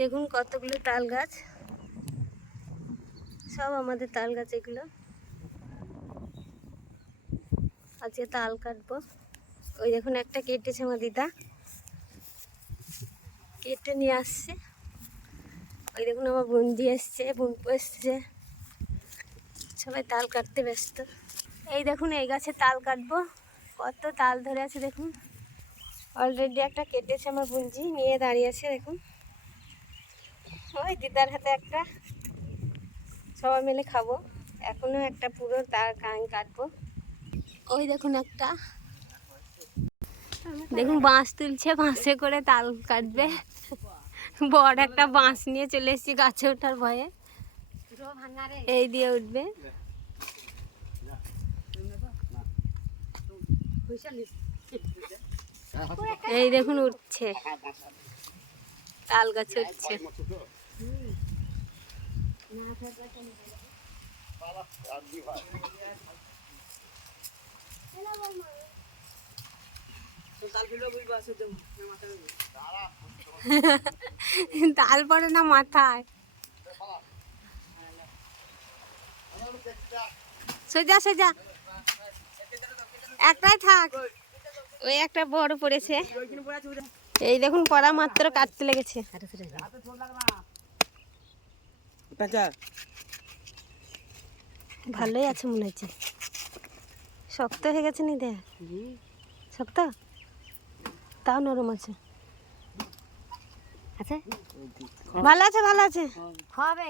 দেখুন কতগুলো তাল গাছ, সব আমাদের তাল গাছ এগুলো। আজকে তাল কাটবো। ওই দেখুন একটা কেটেছে আমার দিদা, কেটে নিয়ে আসছে। ওই দেখুন আমার বন্ধু এসছে, বোনপু এসছে, সবাই তাল কাটতে ব্যস্ত। এই দেখুন এই গাছে তাল কাটবো, কত তাল ধরে আছে দেখুন। অলরেডি একটা কেটেছে আমার বুনজি, নিয়ে দাঁড়িয়ে আছে দেখুন। ওই দিদার হাতে একটা, সবাই মিলে খাবো। এখনো একটা পুরো তার কাটবো। ওই দেখুন একটা, দেখুন বাঁশ তুলছে, বাঁশে করে তাল কাটবে। বড় একটা বাঁশ নিয়ে চলে এসেছি গাছে ওঠার ভয়ে, এই দিয়ে উঠবে। এই দেখুন উঠছে, তাল গাছে উঠছে। তাল পড়ে না মাথায়। সোজা সোজা একটাই থাক, ওই একটা বড় পড়েছে। এই দেখুন পড়া মাত্র কাটতে লেগেছে। ভালোই আছে মনে হচ্ছে, শক্ত হয়ে গেছে নি দেখ, শক্ত তাও নরম আছে। আচ্ছা ভালো আছে, ভালো আছে, হবে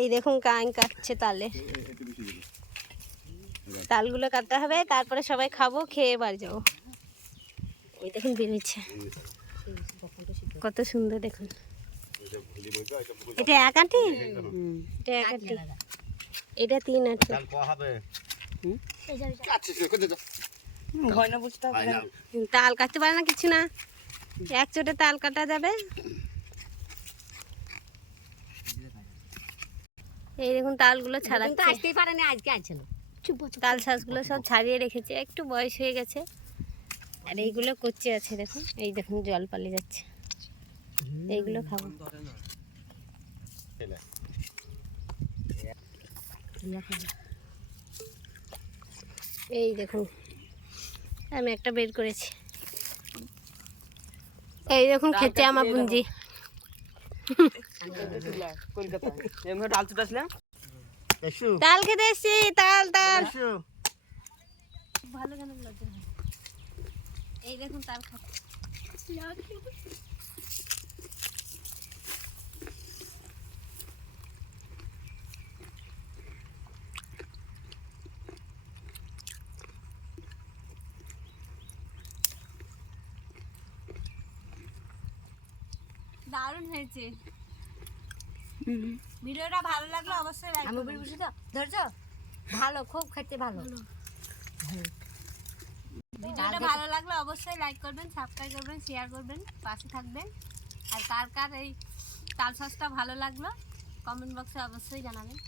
এই দেখুন কাইন কাটছে তালে, তালগুলো কাটতে হবে, তারপরে সবাই খাবো, খেয়ে বাড়ি যাবো। ওই দেখুন বেরোচ্ছে, কত সুন্দর দেখুন। এটা এক আঁটি, এটা এক আঁটি, এটা 3 আঁটি। তাল কাটতে পারে না কিছু না, এক চোটে তাল কাটা যাবে। এই দেখুন তালগুলো ছাড়াচ্ছে, আসতেই পারে না আজকে, আছে তাল শাঁসগুলো সব ছাড়িয়ে রেখেছে, একটু বয়স হয়ে গেছে। আর এইগুলো কচি আছে দেখুন, এই দেখুন জল পালিয়ে যাচ্ছে, এইগুলো খাবো। এই দেখুন আমি একটা বের করেছি, এই দেখুন খেতে আমার বুঞ্জি। তাল খেতে এসছি, তাল তাল ভালো গান লাগছে। এই দেখুন তাল খাচ্ছে, দারুণ হয়েছে। ভিডিওটা ভালো লাগলো অবশ্যই লাইক করবেন। ধরছো ভালো, খুব খেতে ভালো। ভিডিওটা ভালো লাগলো অবশ্যই লাইক করবেন, সাবস্ক্রাইব করবেন, শেয়ার করবেন, পাশে থাকবেন। আর কার কার এই তাল শাঁসটা ভালো লাগলো কমেন্ট বক্সে অবশ্যই জানাবেন।